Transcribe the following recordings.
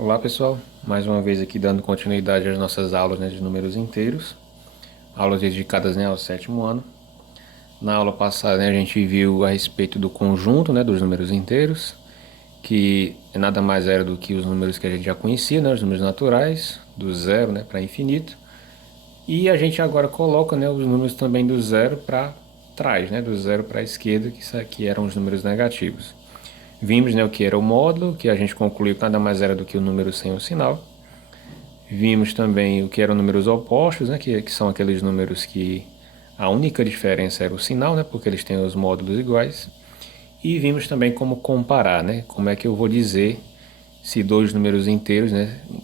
Olá pessoal, mais uma vez aqui dando continuidade às nossas aulas, de números inteiros, aulas dedicadas, ao sétimo ano. Na aula passada, a gente viu a respeito do conjunto, dos números inteiros, que nada mais era do que os números que a gente já conhecia, os números naturais, do zero, para infinito. E a gente agora coloca, os números também do zero para trás, do zero para a esquerda, que isso aqui eram os números negativos. Vimos, o que era o módulo, que a gente concluiu que nada mais era do que o número sem o sinal. Vimos também o que eram números opostos, que são aqueles números que a única diferença era o sinal, porque eles têm os módulos iguais. E vimos também como comparar, como é que eu vou dizer se dois números inteiros,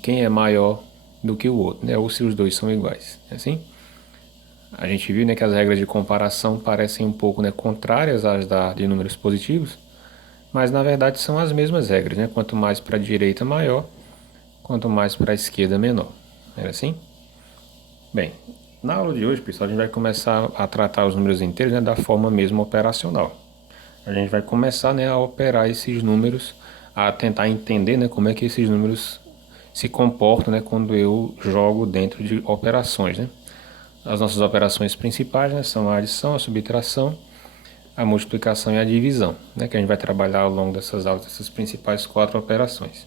quem é maior do que o outro, ou se os dois são iguais. Assim, a gente viu, que as regras de comparação parecem um pouco, contrárias às de números positivos, mas na verdade são as mesmas regras, Quanto mais para a direita, maior; quanto mais para a esquerda, menor. Era assim? Bem, na aula de hoje, pessoal, a gente vai começar a tratar os números inteiros, da forma mesmo operacional. A gente vai começar, a operar esses números, a tentar entender, como é que esses números se comportam, quando eu jogo dentro de operações, As nossas operações principais, são a adição, a subtração, a multiplicação e a divisão, que a gente vai trabalhar ao longo dessas aulas, essas principais quatro operações.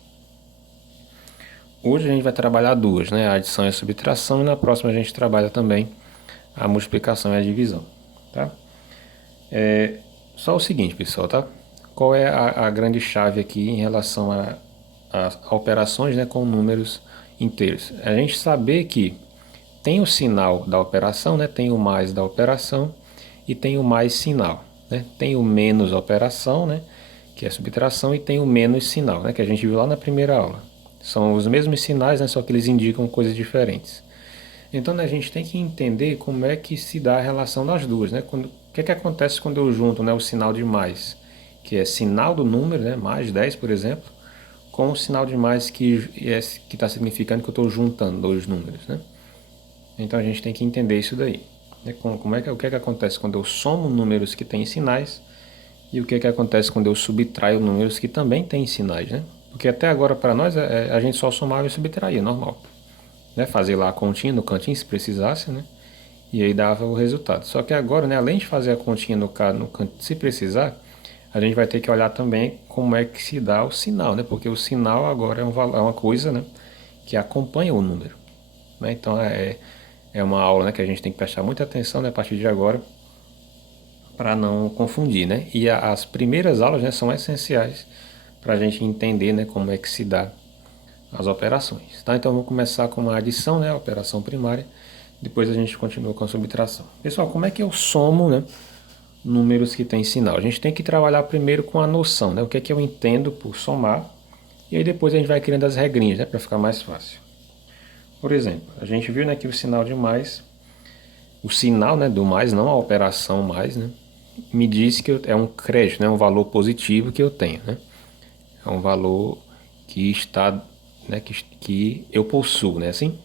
Hoje a gente vai trabalhar duas, a adição e a subtração, e na próxima a gente trabalha também a multiplicação e a divisão, tá? Só o seguinte, pessoal, tá? Qual é a grande chave aqui em relação a operações, com números inteiros? A gente saber que tem o sinal da operação, tem o mais da operação e tem o mais sinal, Tem o menos operação, que é a subtração, e tem o menos sinal, que a gente viu lá na primeira aula. São os mesmos sinais, só que eles indicam coisas diferentes. Então a gente tem que entender como é que se dá a relação das duas. O que acontece quando eu junto, o sinal de mais, que é sinal do número, mais 10, por exemplo, com o sinal de mais que está significando que eu estou juntando dois números. Então a gente tem que entender isso daí. O que acontece quando eu somo números que têm sinais e o que acontece quando eu subtraio números que também têm sinais. Porque até agora para nós a gente só somava e subtraía, normal. Fazer lá a continha no cantinho se precisasse, e aí dava o resultado. Só que agora, além de fazer a continha no canto se precisar, a gente vai ter que olhar também como é que se dá o sinal, porque o sinal agora é uma coisa, que acompanha o número. Então é uma aula, que a gente tem que prestar muita atenção, a partir de agora, para não confundir, E as primeiras aulas, são essenciais para a gente entender, como é que se dá as operações. Tá? Então vamos começar com a adição, a operação primária. Depois a gente continua com a subtração. Pessoal, como é que eu somo, números que têm sinal? A gente tem que trabalhar primeiro com a noção, o que é que eu entendo por somar. E aí depois a gente vai criando as regrinhas, para ficar mais fácil. Por exemplo, a gente viu, que o sinal de mais, o sinal, do mais, não a operação mais, me diz que é um crédito, um valor positivo que eu tenho, É um valor que está, que eu possuo, assim?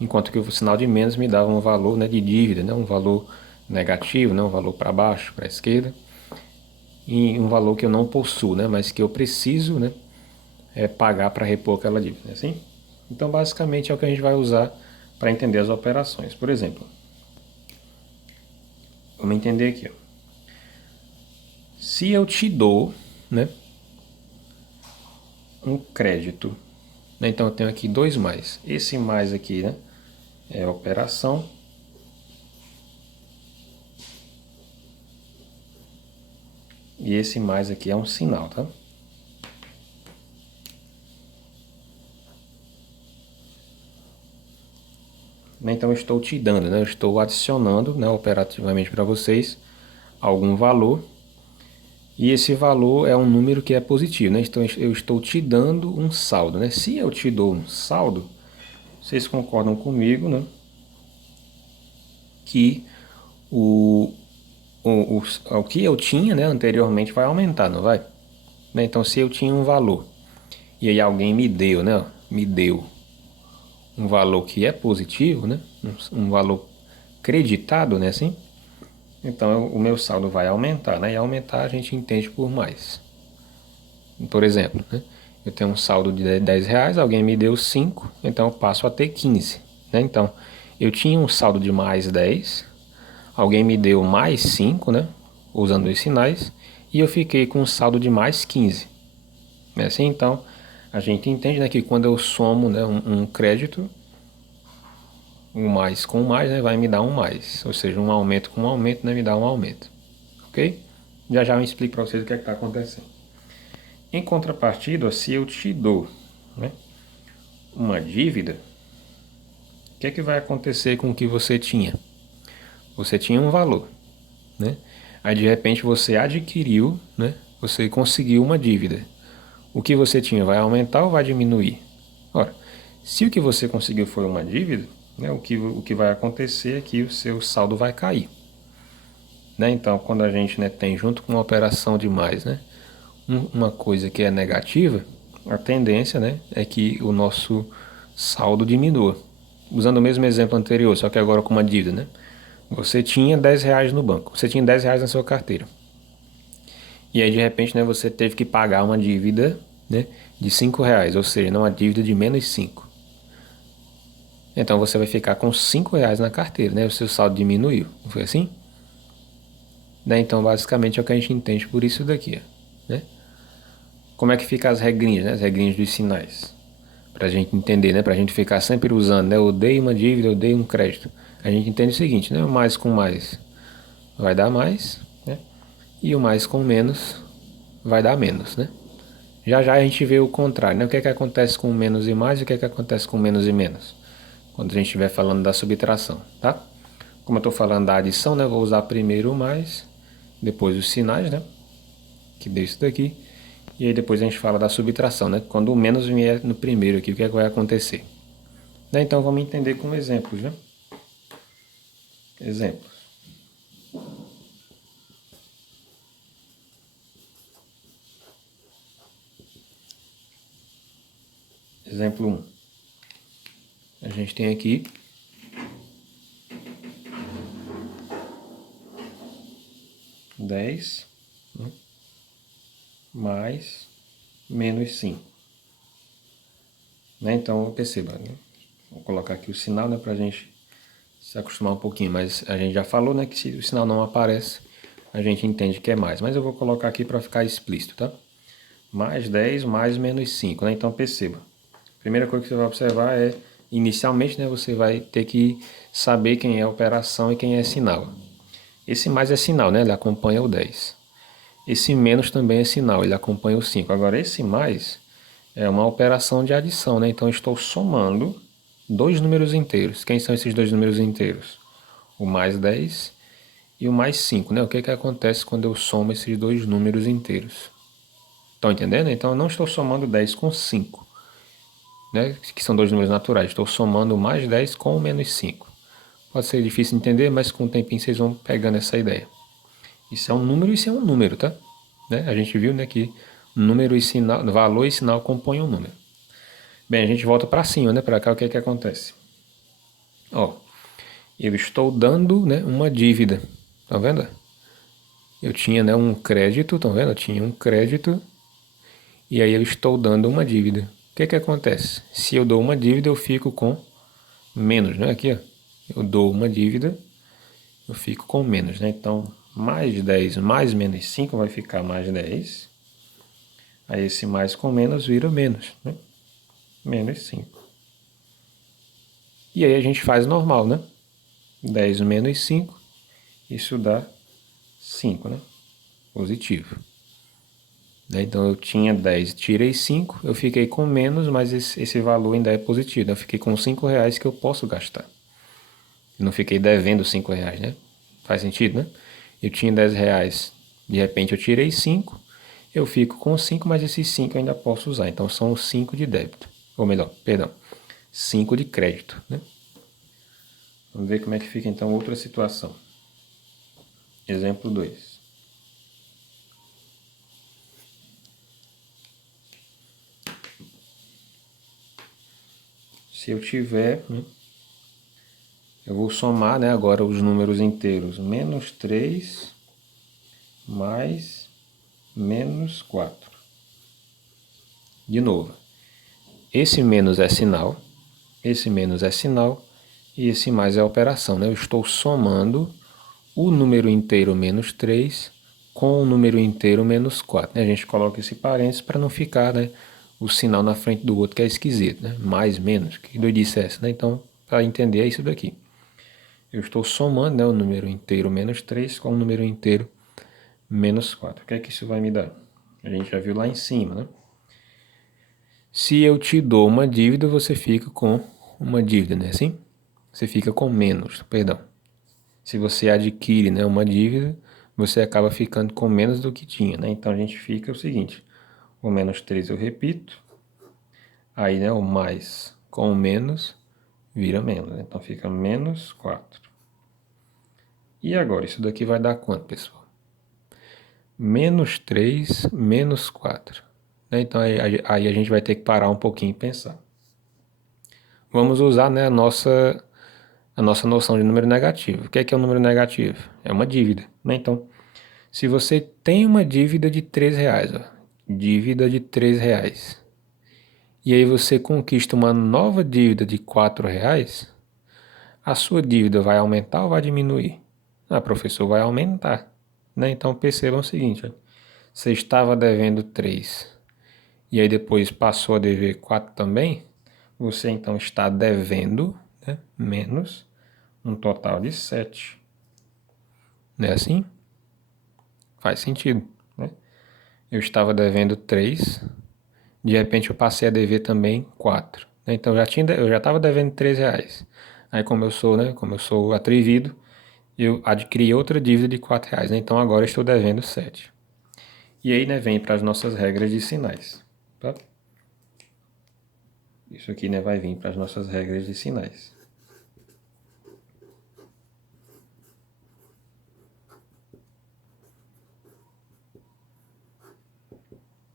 Enquanto que o sinal de menos me dava um valor, de dívida, um valor negativo, um valor para baixo, para a esquerda, e um valor que eu não possuo, mas que eu preciso, pagar para repor aquela dívida, assim? Então, basicamente, é o que a gente vai usar para entender as operações. Por exemplo, vamos entender aqui, ó. Se eu te dou, um crédito, então eu tenho aqui dois mais. Esse mais aqui, é a operação. E esse mais aqui é um sinal, tá? Então eu estou te dando, eu estou adicionando, operativamente para vocês algum valor. E esse valor é um número que é positivo, Então eu estou te dando um saldo, Se eu te dou um saldo, vocês concordam comigo, que o que eu tinha, anteriormente vai aumentar, não vai? Então se eu tinha um valor e aí alguém me deu, Me deu um valor que é positivo, Um valor creditado, assim? Então o meu saldo vai aumentar, E aumentar a gente entende por mais. Por exemplo, eu tenho um saldo de R$10, alguém me deu 5, então eu passo a ter 15. Né? Então, eu tinha um saldo de mais 10, alguém me deu mais 5, né? Usando os sinais, e eu fiquei com um saldo de mais 15. É assim, então, a gente entende, né, que quando eu somo, né, um crédito, um mais com mais, né, vai me dar um mais. Ou seja, um aumento com um aumento, né, me dá um aumento. Ok? Já já eu explico para vocês o que é que está acontecendo. Em contrapartida, se eu te dou, né, uma dívida, o que é que vai acontecer com o que você tinha? Você tinha um valor, né? Aí de repente você adquiriu, né? Você conseguiu uma dívida. O que você tinha vai aumentar ou vai diminuir? Ora, se o que você conseguiu foi uma dívida, né, o que vai acontecer é que o seu saldo vai cair. Né? Então, quando a gente, né, tem junto com uma operação de mais, né, uma coisa que é negativa, a tendência, né, é que o nosso saldo diminua. Usando o mesmo exemplo anterior, só que agora com uma dívida. Né? Você tinha R$10 no banco, você tinha R$10 na sua carteira. E aí, de repente, né, você teve que pagar uma dívida, né, de R$5, ou seja, uma dívida de menos 5. Então você vai ficar com R$5 na carteira, né? O seu saldo diminuiu, não foi assim? Né? Então, basicamente, é o que a gente entende por isso daqui, né? Como é que fica as regrinhas, né? As regrinhas dos sinais. Para a gente entender, né? Para a gente ficar sempre usando, né? Eu dei uma dívida, eu dei um crédito. A gente entende o seguinte, né? O mais com mais vai dar mais, né? E o mais com menos vai dar menos, né? Já já a gente vê o contrário, né? O que é que acontece com menos e mais e o que é que acontece com menos e menos, quando a gente estiver falando da subtração, tá? Como eu estou falando da adição, né? Eu vou usar primeiro o mais, depois os sinais, né? Que deu isso daqui. E aí depois a gente fala da subtração, né? Quando o menos vier no primeiro aqui, o que é que vai acontecer? Né? Então vamos entender com exemplos, né? Exemplos. Exemplo 1. A gente tem aqui dez, né, mais menos 5. Né? Então perceba, né? Vou colocar aqui o sinal, né, para a gente se acostumar um pouquinho, mas a gente já falou, né, que se o sinal não aparece, a gente entende que é mais. Mas eu vou colocar aqui para ficar explícito, tá? Mais 10 mais menos 5, né? Então perceba. A primeira coisa que você vai observar é, inicialmente, né, você vai ter que saber quem é operação e quem é sinal. Esse mais é sinal, né? Ele acompanha o 10. Esse menos também é sinal, ele acompanha o 5. Agora esse mais é uma operação de adição, né? Então eu estou somando dois números inteiros. Quem são esses dois números inteiros? O mais 10 e o mais 5, né? O que é que acontece quando eu somo esses dois números inteiros? Estão entendendo? Então eu não estou somando 10 com 5, né? Que são dois números naturais. Estou somando mais 10 com o menos 5. Pode ser difícil de entender, mas com o tempinho vocês vão pegando essa ideia. Isso é um número e isso é um número, tá? Né? A gente viu, né, que número e sinal, valor e sinal compõem um número. Bem, a gente volta para cima, né? Para cá, o que é que acontece? Ó, eu estou dando, né, uma dívida. Tá vendo? Eu tinha, né, um crédito, estão vendo? Eu tinha um crédito e aí eu estou dando uma dívida. O que é que acontece? Se eu dou uma dívida, eu fico com menos, né? Aqui, ó. Eu dou uma dívida, eu fico com menos, né? Então, mais 10 mais menos 5 vai ficar mais 10. Aí esse mais com menos vira menos, né? Menos 5. E aí a gente faz normal, né? 10 menos 5, isso dá 5, né? Positivo. Né? Então eu tinha 10, tirei 5, eu fiquei com menos, mas esse valor ainda é positivo. Eu fiquei com R$5 que eu posso gastar. Eu não fiquei devendo R$5, né? Faz sentido, né? Eu tinha R$10, de repente eu tirei 5, eu fico com 5, mas esses 5 eu ainda posso usar. Então são 5 de débito. Ou melhor, perdão, 5 de crédito, né? Vamos ver como é que fica então outra situação. Exemplo 2. Se eu tiver, né, eu vou somar, né, agora os números inteiros. Menos 3 mais menos 4. De novo, esse menos é sinal, esse menos é sinal e esse mais é operação, né? Eu estou somando o número inteiro menos 3 com o número inteiro menos 4. Né? A gente coloca esse parênteses para não ficar, né, o sinal na frente do outro que é esquisito. Né? Mais, menos, que doidice é essa? Né? Então, para entender é isso daqui. Eu estou somando, né, o número inteiro menos 3 com o número inteiro menos 4. O que é que isso vai me dar? A gente já viu lá em cima, né? Se eu te dou uma dívida, você fica com uma dívida, né? Assim? Você fica com menos, perdão. Se você adquire, né, uma dívida, você acaba ficando com menos do que tinha, né? Então a gente fica o seguinte, o menos 3 eu repito, aí, né, o mais com o menos vira menos, né? Então fica menos 4. E agora, isso daqui vai dar quanto, pessoal? Menos 3 menos 4. Né? Então aí a gente vai ter que parar um pouquinho e pensar. Vamos usar, né, a nossa noção de número negativo. O que é um número negativo? É uma dívida. Né? Então, se você tem uma dívida de R$ 3, ó, dívida de R$ 3, e aí você conquista uma nova dívida de R$ 4, a sua dívida vai aumentar ou vai diminuir? Ah, professor, vai aumentar. Né? Então percebam o seguinte, ó, você estava devendo 3 e aí depois passou a dever 4 também, você então está devendo, né, menos um total de 7. Não é assim? Faz sentido, né? Eu estava devendo 3, de repente eu passei a dever também 4. Né? Então eu já estava devendo R$ 3. Aí como eu sou atrevido, eu adquiri outra dívida de R$ 4. Né? Então agora eu estou devendo 7. E aí, né, vem para as nossas regras de sinais. Tá? Isso aqui, né, vai vir para as nossas regras de sinais.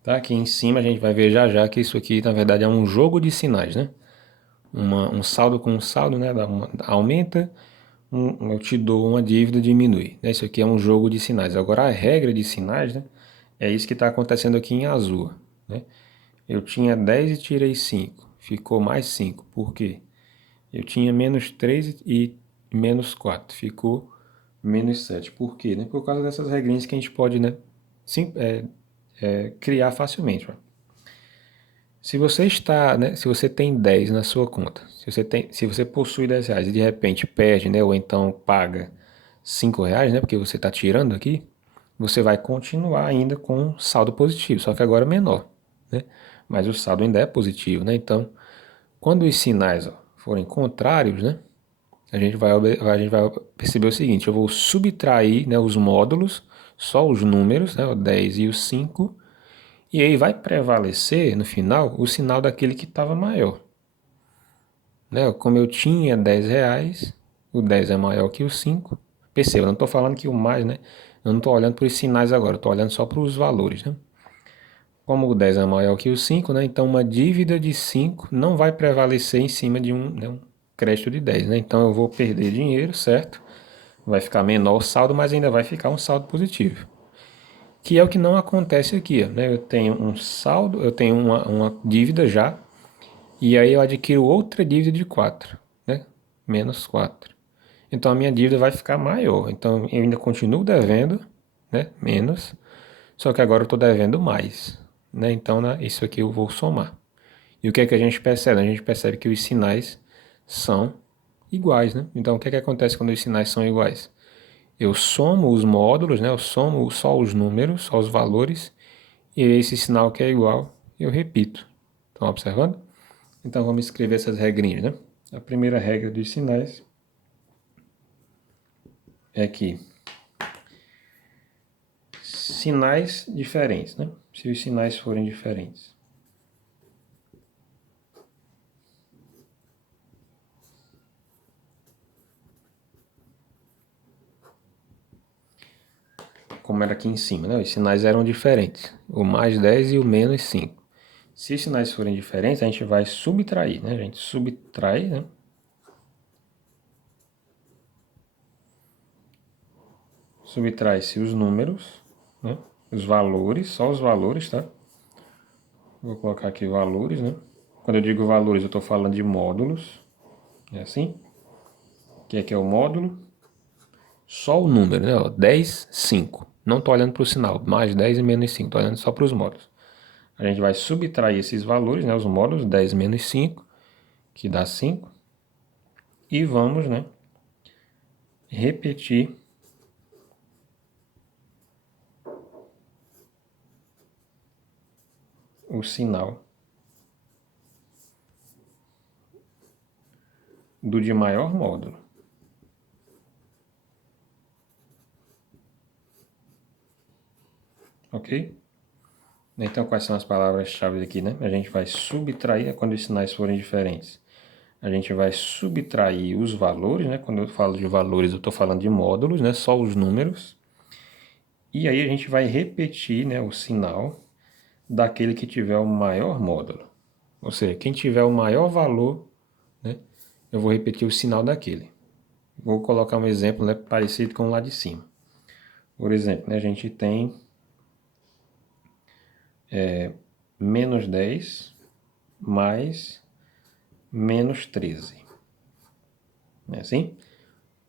Tá? Aqui em cima a gente vai ver já já que isso aqui na verdade é um jogo de sinais, né? Um saldo com um saldo, né? Aumenta, eu te dou uma dívida, diminui. Né? Isso aqui é um jogo de sinais. Agora a regra de sinais, né? É isso que está acontecendo aqui em azul. Né? Eu tinha 10 e tirei 5, ficou mais 5. Por quê? Eu tinha menos 3 e menos 4, ficou menos 7. Por quê? Né? Por causa dessas regrinhas que a gente pode, né, criar facilmente. Ó. Se você está, né, se você tem 10 na sua conta, se você possui R$ 10 e de repente perde, né, ou então paga R$ 5, né, porque você está tirando aqui, você vai continuar ainda com saldo positivo, só que agora menor, né? Mas o saldo ainda é positivo, né? Então, quando os sinais, ó, forem contrários, né, a gente vai perceber o seguinte: eu vou subtrair, né, os módulos, só os números, né, o 10 e o 5, e aí vai prevalecer no final o sinal daquele que estava maior. Né? Como eu tinha R$ 10, o 10 é maior que o 5. Perceba, eu não estou falando que o mais, né? Eu não estou olhando para os sinais agora, estou olhando só para os valores. Né? Como o 10 é maior que o 5, né? Então uma dívida de 5 não vai prevalecer em cima de um crédito de 10. Né? Então eu vou perder dinheiro, certo? Vai ficar menor o saldo, mas ainda vai ficar um saldo positivo. Que é o que não acontece aqui. Né? Eu tenho um saldo, eu tenho uma dívida já, e aí eu adquiro outra dívida de 4, né? Menos 4. Então a minha dívida vai ficar maior. Então eu ainda continuo devendo, né? Menos, só que agora eu estou devendo mais. Né? Então isso aqui eu vou somar. E o que é que a gente percebe? A gente percebe que os sinais são iguais. Né? Então o que é que acontece quando os sinais são iguais? Eu somo os módulos, né? Eu somo só os números, só os valores, e esse sinal que é igual, eu repito. Estão observando? Então vamos escrever essas regrinhas, né? A primeira regra dos sinais é que sinais diferentes, né? Se os sinais forem diferentes. Como era aqui em cima, né? Os sinais eram diferentes. O mais 10 e o menos 5. Se os sinais forem diferentes, a gente vai subtrair, né? A gente subtrai, né? Subtrai-se os números, né? Os valores, só os valores, tá? Vou colocar aqui valores, né? Quando eu digo valores, eu estou falando de módulos. É assim? O que é o módulo? Só o número, né? Ó, 10, 5. Não estou olhando para o sinal, mais 10 e menos 5. Estou olhando só para os módulos. A gente vai subtrair esses valores, né? Os módulos, 10 menos 5, que dá 5. E vamos, né? Repetir o sinal do de maior módulo. Ok? Então, quais são as palavras-chave aqui, né? A gente vai subtrair quando os sinais forem diferentes. A gente vai subtrair os valores, né? Quando eu falo de valores, eu estou falando de módulos, né? Só os números. E aí a gente vai repetir, né, o sinal daquele que tiver o maior módulo. Ou seja, quem tiver o maior valor, né, eu vou repetir o sinal daquele. Vou colocar um exemplo, né, parecido com o lá de cima. Por exemplo, né, a gente tem menos 10 mais menos 13. Não é assim?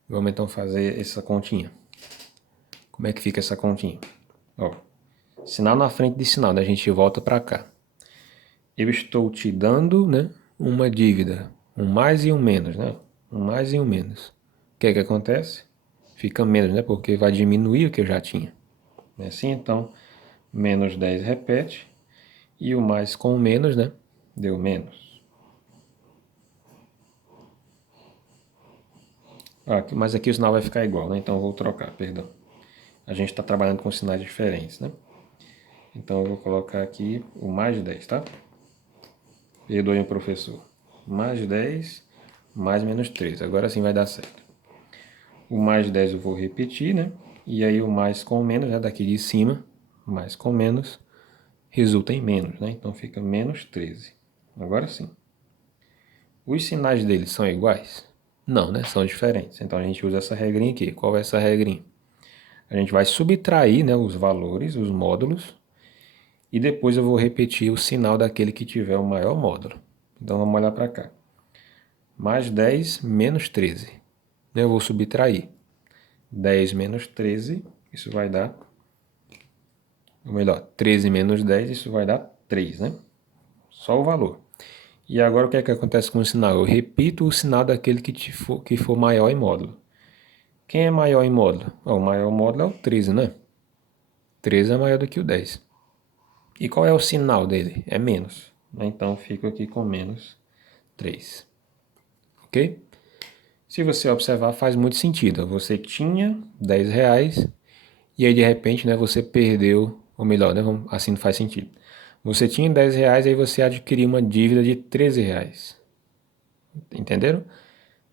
Vamos então fazer essa continha. Como é que fica essa continha? Ó, sinal na frente de sinal, né? A gente volta para cá. Eu estou te dando, né, uma dívida, um mais e um menos, né? Um mais e um menos. O que é que acontece? Fica menos, né? Porque vai diminuir o que eu já tinha. Não é assim? Então, menos 10 repete. E o mais com o menos, né? Deu menos. Mas aqui o sinal vai ficar igual, né? Então eu vou trocar, perdão. A gente está trabalhando com sinais diferentes, né? Então eu vou colocar aqui o mais 10, tá? Perdoe o professor. Mais 10, mais menos 13. Agora sim vai dar certo. O mais 10 eu vou repetir, né? E aí o mais com menos, né? Daqui de cima, mais com menos, resulta em menos, né? Então fica menos 13. Agora sim. Os sinais deles são iguais? Não, né? São diferentes. Então a gente usa essa regrinha aqui. Qual é essa regrinha? A gente vai subtrair, né, os valores, os módulos, e depois eu vou repetir o sinal daquele que tiver o maior módulo. Então vamos olhar para cá. Mais 10 menos 13. Eu vou subtrair. 10 menos 13, isso vai dar... Ou melhor, 13 menos 10, isso vai dar 3, né? Só o valor. E agora o que é que acontece com o sinal? Eu repito o sinal daquele que for maior em módulo. Quem é maior em módulo? O maior módulo é o 13, né? 13 é maior do que o 10. E qual é o sinal dele? É menos. Então, fico aqui com menos 3. Ok? Se você observar, faz muito sentido. Você tinha 10 reais e aí, de repente, né, você perdeu, ou melhor, né, assim não faz sentido. Você tinha 10 reais e aí você adquiriu uma dívida de 13 reais. Entenderam?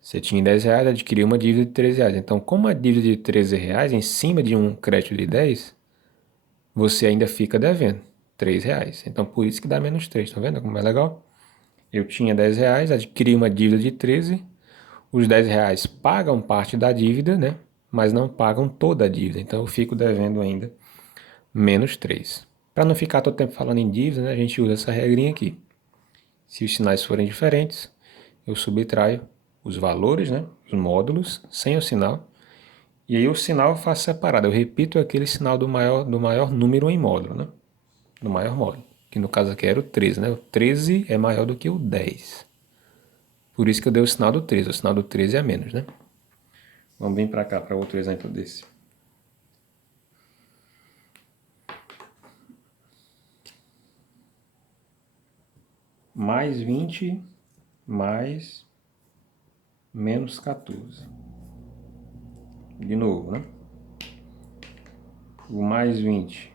Você tinha 10 reais e adquiriu uma dívida de 13 reais. Então, como a dívida de 13 reais em cima de um crédito de 10, você ainda fica devendo 3 reais. Então, por isso que dá menos 3. Tá vendo como é legal? Eu tinha 10 reais, adquiri uma dívida de 13. Os 10 reais pagam parte da dívida, né? Mas não pagam toda a dívida. Então, eu fico devendo ainda menos 3. Para não ficar todo tempo falando em dívida, né, a gente usa essa regrinha aqui. Se os sinais forem diferentes, eu subtraio os valores, né, os módulos, sem o sinal. E aí o sinal eu faço separado. Eu repito aquele sinal do maior número em módulo, né? Do maior módulo. Que no caso aqui era o 13, né? O 13 é maior do que o 10. Por isso que eu dei o sinal do 13. O sinal do 13 é menos, né? Vamos bem para cá, para outro exemplo desse. Mais 20 mais menos 14. De novo, né? O mais 20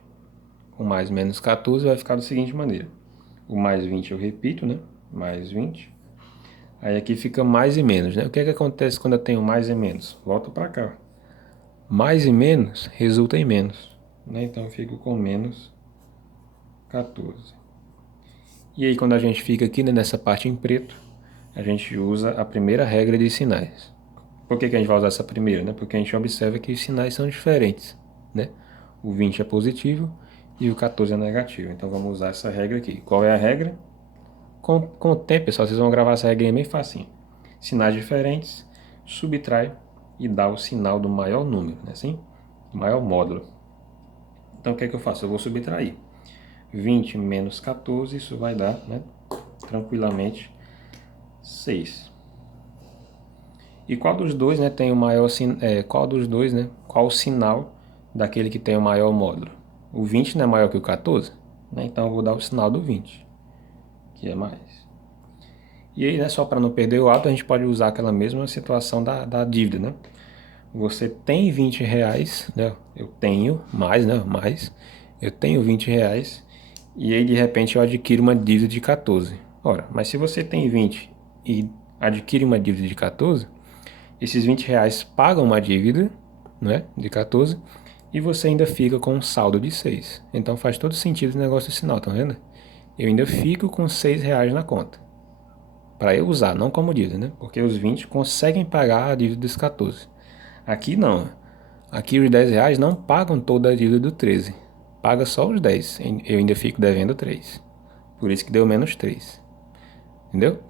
com mais menos 14 vai ficar da seguinte maneira. O mais 20 eu repito, né? Mais 20. Aí aqui fica mais e menos, né? O que é que acontece quando eu tenho mais e menos? Volta para cá. Mais e menos resulta em menos, né? Então eu fico com menos 14. E aí quando a gente fica aqui, né, nessa parte em preto, a gente usa a primeira regra de sinais. Por que a gente vai usar essa primeira, né? Porque a gente observa que os sinais são diferentes, né? O 20 é positivo e o 14 é negativo. Então vamos usar essa regra aqui. Qual é a regra? Com o tempo, pessoal, vocês vão gravar essa regrinha bem facinho. Sinais diferentes, subtrai e dá o sinal do maior número, né? Assim? O maior módulo. Então o que é que eu faço? Eu vou subtrair. 20 menos 14, isso vai dar, né, tranquilamente, 6. E qual dos dois, né, tem o maior, qual dos dois, né, qual o sinal daquele que tem o maior módulo? O 20 não é maior que o 14, né? Então eu vou dar o sinal do 20, que é mais. E aí, né, só para não perder o hábito, a gente pode usar aquela mesma situação da dívida, né? Você tem 20 reais, né? Eu tenho mais, né? Mais. Eu tenho 20 reais e aí de repente eu adquiro uma dívida de 14. Ora, mas se você tem 20 e adquire uma dívida de 14, esses 20 reais pagam uma dívida, né? De 14 e você ainda fica com um saldo de 6. Então faz todo sentido o negócio do sinal, tá vendo? Eu ainda fico com 6 reais na conta. Para eu usar, não como dívida, né? Porque os 20 conseguem pagar a dívida dos 14. Aqui não. Aqui os 10 reais não pagam toda a dívida do 13. Paga só os 10. Eu ainda fico devendo 3. Por isso que deu menos 3. Entendeu?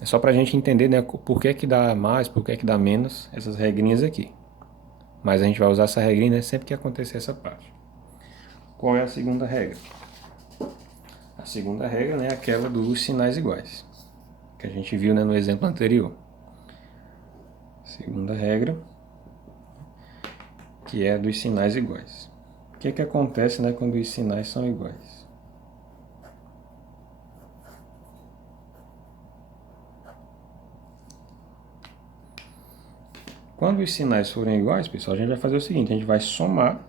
É só pra gente entender, né, por que que dá mais, por que que dá menos, essas regrinhas aqui. Mas a gente vai usar essa regrinha, né, sempre que acontecer essa parte. Qual é a segunda regra? A segunda regra, né, é aquela dos sinais iguais, que a gente viu, né, no exemplo anterior. Segunda regra, que é a dos sinais iguais. O que é que acontece, né, quando os sinais são iguais? Quando os sinais forem iguais, pessoal, a gente vai fazer o seguinte, a gente vai somar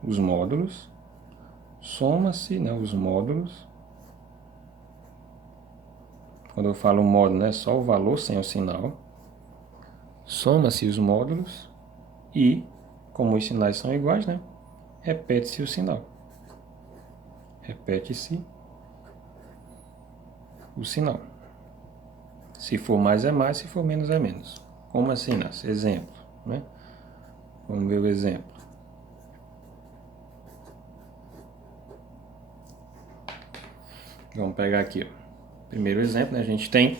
os módulos, soma-se, né, os módulos. Quando eu falo módulo, é só o valor sem o sinal. Soma-se os módulos e, como os sinais são iguais, né, repete-se o sinal. Repete-se o sinal. Se for mais é mais, se for menos é menos. Como assim, Inácio? Exemplo, né? Vamos ver o exemplo. Vamos pegar aqui, ó. Primeiro exemplo, né? A gente tem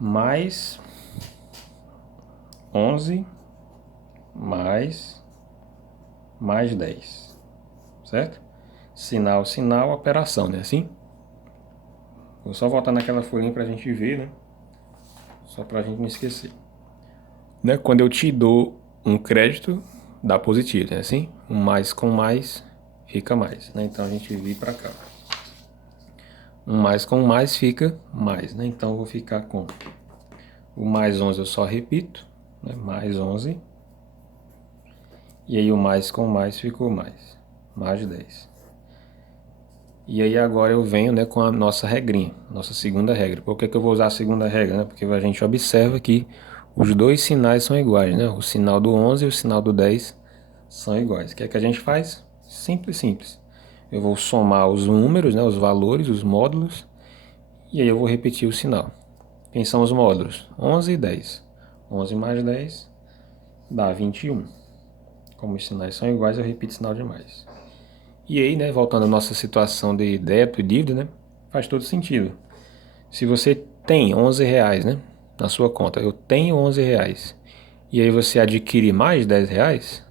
mais 11 mais 10, certo? Sinal, sinal, operação, né? Assim? Vou só voltar naquela folhinha pra gente ver, né? Só pra gente não esquecer. Né? Quando eu te dou um crédito, dá positivo, né? Assim? Um mais com mais fica mais, né? Então a gente vir pra cá. Um mais com mais fica mais, né? Então eu vou ficar com o mais 11 eu só repito, né? Mais 11. E aí o mais com mais ficou mais 10. E aí agora eu venho, né, com a nossa regrinha, nossa segunda regra. Por que que eu vou usar a segunda regra, né? Porque a gente observa que os dois sinais são iguais, né? O sinal do 11 e o sinal do 10 são iguais. O que é que a gente faz? Simples, simples. Eu vou somar os números, né, os valores, os módulos, e aí eu vou repetir o sinal. Quem são os módulos? 11 e 10. 11 mais 10 dá 21. Como os sinais são iguais, eu repito o sinal de mais. E aí, né, voltando à nossa situação de débito e dívida, né, faz todo sentido. Se você tem 11 reais, né, na sua conta, eu tenho 11 reais, e aí você adquire mais 10 reais,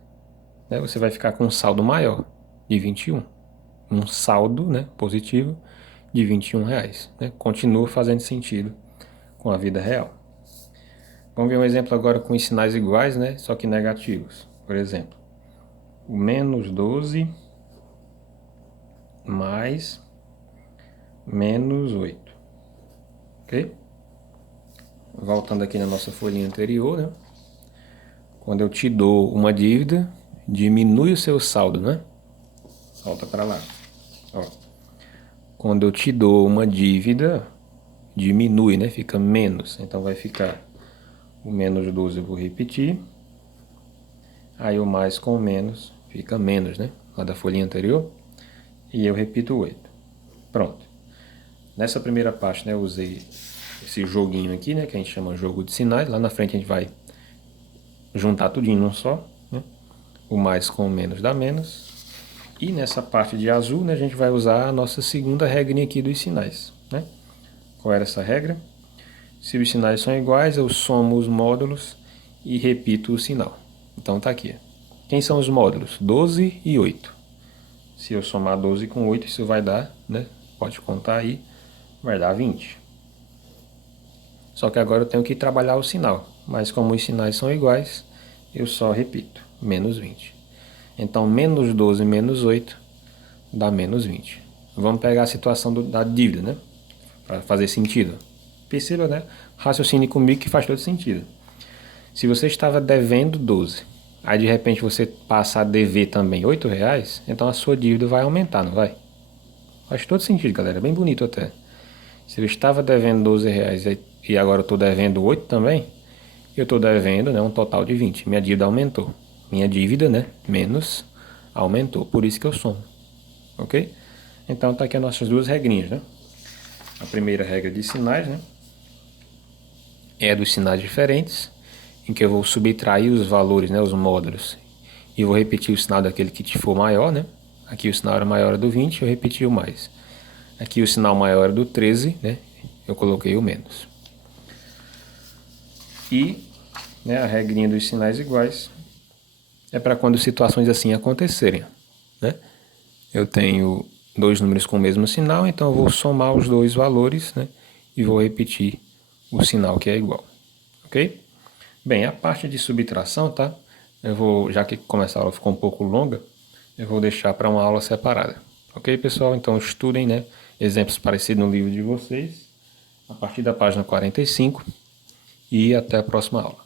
né, você vai ficar com um saldo maior, de 21. Um saldo, né, positivo de 21 reais. Né, continua fazendo sentido com a vida real. Vamos ver um exemplo agora com os sinais iguais, né, só que negativos. Por exemplo, o menos 12 mais menos 8. Ok? Voltando aqui na nossa folhinha anterior, né? Quando eu te dou uma dívida, diminui o seu saldo, né? Volta para lá. Ó. Quando eu te dou uma dívida, diminui, né? Fica menos. Então vai ficar o menos 12, eu vou repetir. Aí o mais com o menos fica menos, né? Lá da folhinha anterior. E eu repito o 8. Pronto. Nessa primeira parte, né, eu usei esse joguinho aqui, né, que a gente chama jogo de sinais. Lá na frente a gente vai juntar tudinho num só, né? o mais com o menos dá menos. E nessa parte de azul, né, a gente vai usar a nossa segunda regrinha aqui dos sinais, né? Qual era essa regra? Se os sinais são iguais, eu somo os módulos e repito o sinal. Então tá aqui. Quem são os módulos? 12 e 8. Se eu somar 12 com 8, isso vai dar, né? Pode contar aí, vai dar 20. Só que agora eu tenho que trabalhar o sinal. Mas como os sinais são iguais, eu só repito, menos 20. Então, menos 12 menos 8 dá menos 20. Vamos pegar a situação da dívida, né? Para fazer sentido. Perceba, né? Raciocine comigo que faz todo sentido. Se você estava devendo 12, aí de repente você passa a dever também R$ 8, então a sua dívida vai aumentar, não vai? Faz todo sentido, galera. Bem bonito até. Se eu estava devendo R$ 12 e agora eu estou devendo 8 também, eu estou devendo, né, um total de 20. Minha dívida aumentou. Minha dívida, né, menos aumentou. Por isso que eu somo. Ok? Então tá aqui as nossas duas regrinhas, né? A primeira regra de sinais, né? É dos sinais diferentes, em que eu vou subtrair os valores, né, os módulos, e vou repetir o sinal daquele que for maior, né? Aqui o sinal era maior do 20, eu repeti o mais. Aqui o sinal maior era do 13, né? Eu coloquei o menos. E, né, a regrinha dos sinais iguais é para quando situações assim acontecerem, né? Eu tenho dois números com o mesmo sinal, então eu vou somar os dois valores, né? E vou repetir o sinal que é igual, ok? Bem, a parte de subtração, tá? Eu vou, já que como essa aula ficou um pouco longa, eu vou deixar para uma aula separada. Ok, pessoal? Então estudem, né? Exemplos parecidos no livro de vocês, a partir da página 45, e até a próxima aula.